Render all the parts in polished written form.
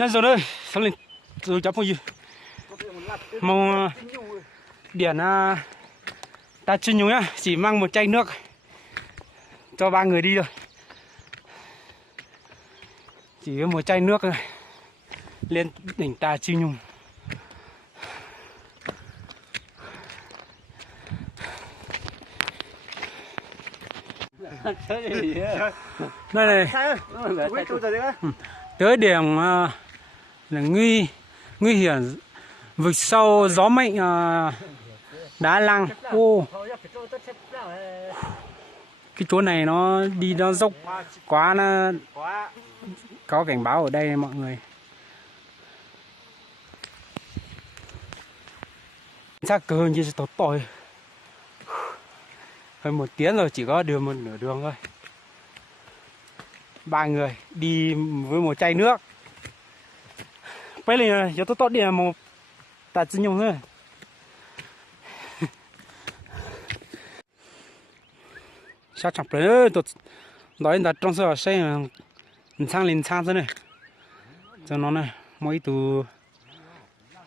Nhân rồi đây, sao lên rồi cháu phong gì? Mong điển ta chuyên nhung nhá, chỉ mang một chai nước cho 3 người đi rồi. Chỉ có một chai nước này lên đỉnh Tà Chi Nhung. Đây này, tới điểm là nguy hiểm vực sâu gió mạnh đá lăng. Ô, cái chỗ này nó đi nó dốc quá, nó có cảnh báo ở đây này, mọi người. Chắc cơ như sẽ tốt tội. Hơn 1 tiếng rồi, chỉ có đường một nửa đường thôi. 3 người đi với một chai nước. Bây giờ cho tôi tốt đi là một Tà Chi Nhung thôi. Sao chẳng phải tôi nói là trong sở xe sang lên sang thế này. Cho nó này, mỗi từ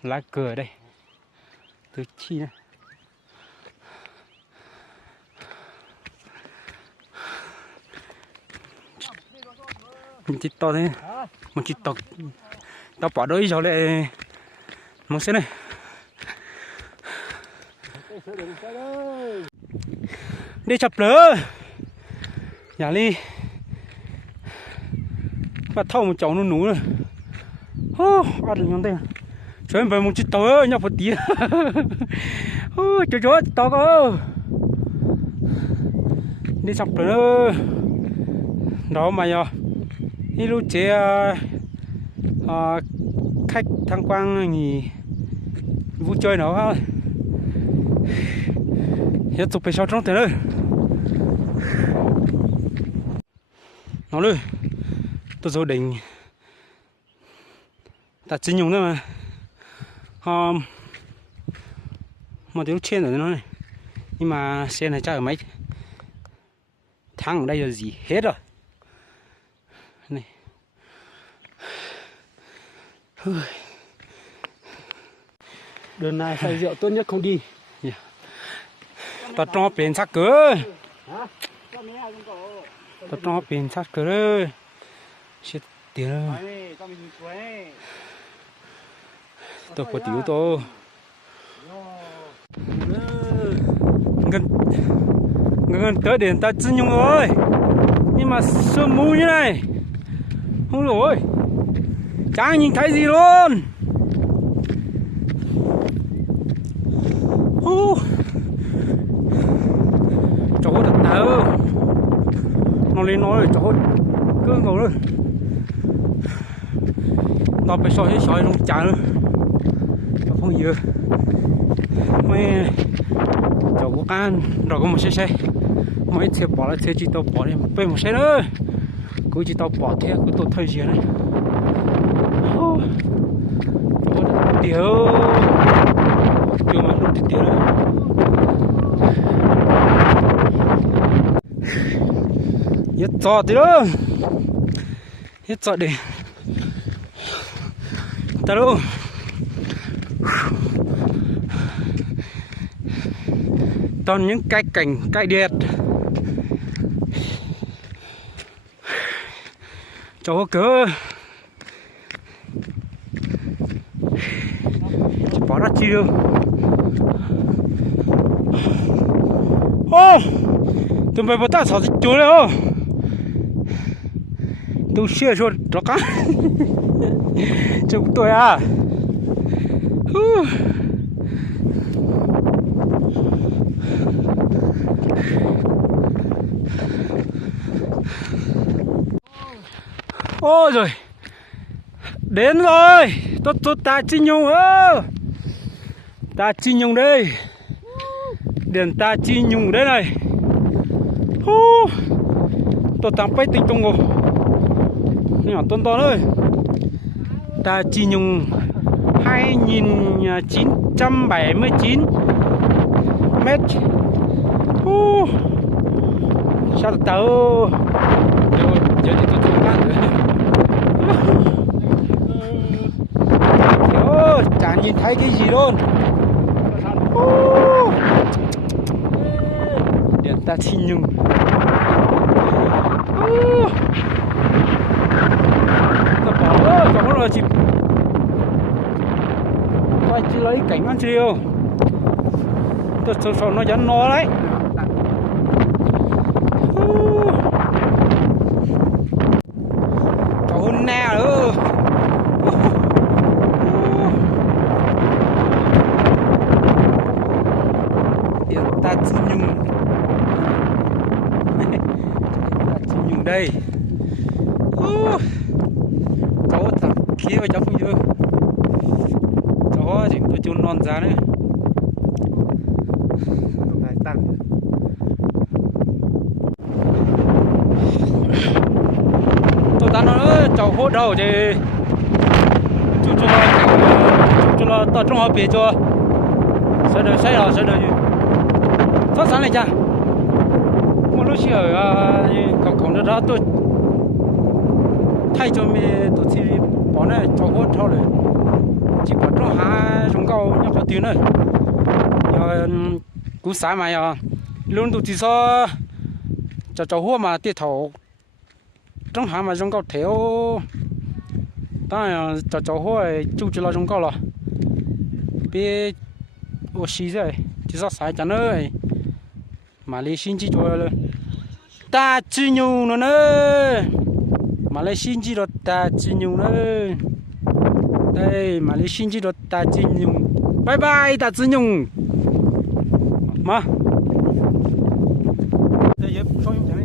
lá cờ ở đây. Từ chi này. Mình chỉ to thế, mình chỉ to, tao bỏ đôi rồi lại, một xe này, đi chập lửa, nhà đi, bắt thâu một chậu nó nú rồi, ăn được nhón tay, chơi về một chiếc tàu ơi, nhóc một tí, trời to cơ, đi chập lửa, đó mà nhờ. Đi lúc chế khách tham quan thì vui chơi nó thôi. Hết tục phải sau trong thế này. Nó luôn. Tôi rồi đỉnh Tà Chi Nhung nữa mà. Một tiếng trên rồi nó này. Nhưng mà xe này chắc ở mấy tháng ở đây là gì hết rồi. Này. Đường này say rượu tốt nhất không đi. Yeah. Ta cho biển sắc cửa. Ta cho biển sắc cửa. Chết tiệt rồi. Tôi có tiểu tô. Gần tới đền Tà Chi Nhung rồi. Nhưng mà sương mù như này. Không rồi, chẳng nhìn thấy gì luôn. Chỗ thật tớ. Nó lên nói chỗ cơ ngầu luôn. Nó phải soi nó chả nữa. Nó không dừa. Mấy chỗ có can rồi có một xe. Mấy xe bỏ lại xe chỉ tao bỏ đi bên một xe nữa. Cứ chỉ tao bỏ thế cứ tôi thay gì này. Tiểu mà lúc thì tiểu đấy. Hết trò tí đó. Hết trò đi. Ta đâu. Toàn những cái cảnh cái đẹp. Chỗ cửa chỉ bỏ ra chi đâu. Tụi mày bắt ta sao chỗ này ô. Tôi xe rồi đó cả. Chúng tôi à. Ôi rồi đến rồi, tôi Tà Chi Nhung ơ. Tà Chi Nhung đây. Đền Tà Chi Nhung đây này. Tôi tạm bay tình tung rồi. Nhỏ to ơi. Tà Chi Nhung 2979 mét. Sao tớ giờ thì tôi bán rồi. nhìn thấy cái gì luôn. Điện ta xin nhung. Ta bỏ cho nó là chỉ quay chỉ lấy cảnh ăn chiều. Tôi sợ nó dẫn nó đấy. Cậu hôn nè nữa. Điện ta xin nhung. Ta xin nhung đây. Cháu thật kia với cháu không dư. Cháu chỉ tôi chôn non ra nữa. Phải tăng. Tôi ta nói cháu hốt đầu thì chú lo tao trong họ bị cho sợ đời phát sáng này cha một lúc xíu cậu cậu đó tôi thay cho mình tổ chức bỏ này cháu hốt thôi rồi chỉ bỏ trong hạ trong cao nhau có tiền này cú sáng mà luôn tụi chỉ so cháu hốt mà tiệt thầu trong hạ mà trong cao theo ta cháu hốt chú chỉ lo trong cao rồi bị ô xí rồi chỉ sao sai chắn ơi mà lấy xin chỉ cho ta chỉ nhung nó nữa mà lấy xin chỉ đó ta chỉ nhung nữa đây mà lấy xin chỉ đó ta chỉ nhung bye bye ta chỉ nhung mà đây giúp cho em thấy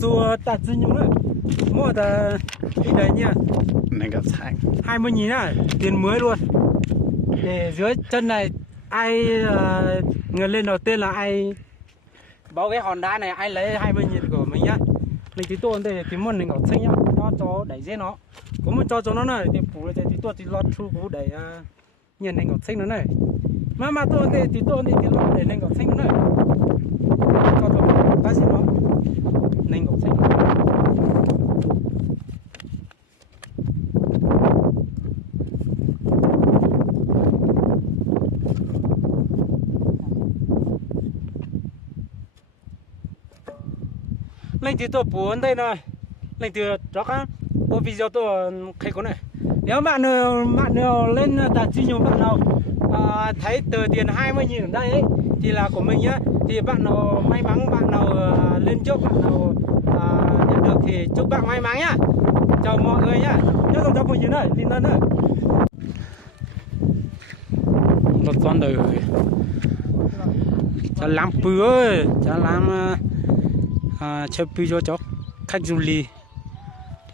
tôi ta chỉ nhung nữa mua ta đi đây nha này gặp sang 20.000 này tiền mới luôn để dưới chân này ai người lên đầu tiên là ai báo cái hòn đá này ai lấy 20.000 của mình nhá mình tí tuần đây thì muốn mình ngọc xanh nhá nó cho đẩy dễ nó có muốn cho nó này thì phủ lại thì tuần thì lót thu phủ đẩy nhìn này ngọc xanh nó này mà tuần đây thì lót đẩy lên ngọc xanh nó này cho tôi ta xin nó nên ngọc xanh lên thì tôi buồn đây này lên từ đó á ô video tôi khai có này nếu bạn nào lên đặt chi nhiều bạn nào thấy tờ tiền 20.000 ở đây ấy, thì là của mình nhá thì bạn nào may mắn bạn nào lên trước bạn nào nhận được thì chúc bạn may mắn nhá chào mọi người nhá nhớ dòng cho mình dưới này lên nữa một con đời chả làm bữa chả làm chơi pi cho khách du lịch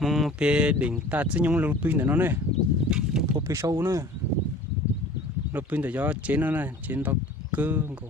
mong về đỉnh ta chỉ nhung lục pin để nó này phố pi sâu nữa lục pin để cho chế nó này chế tao cơ của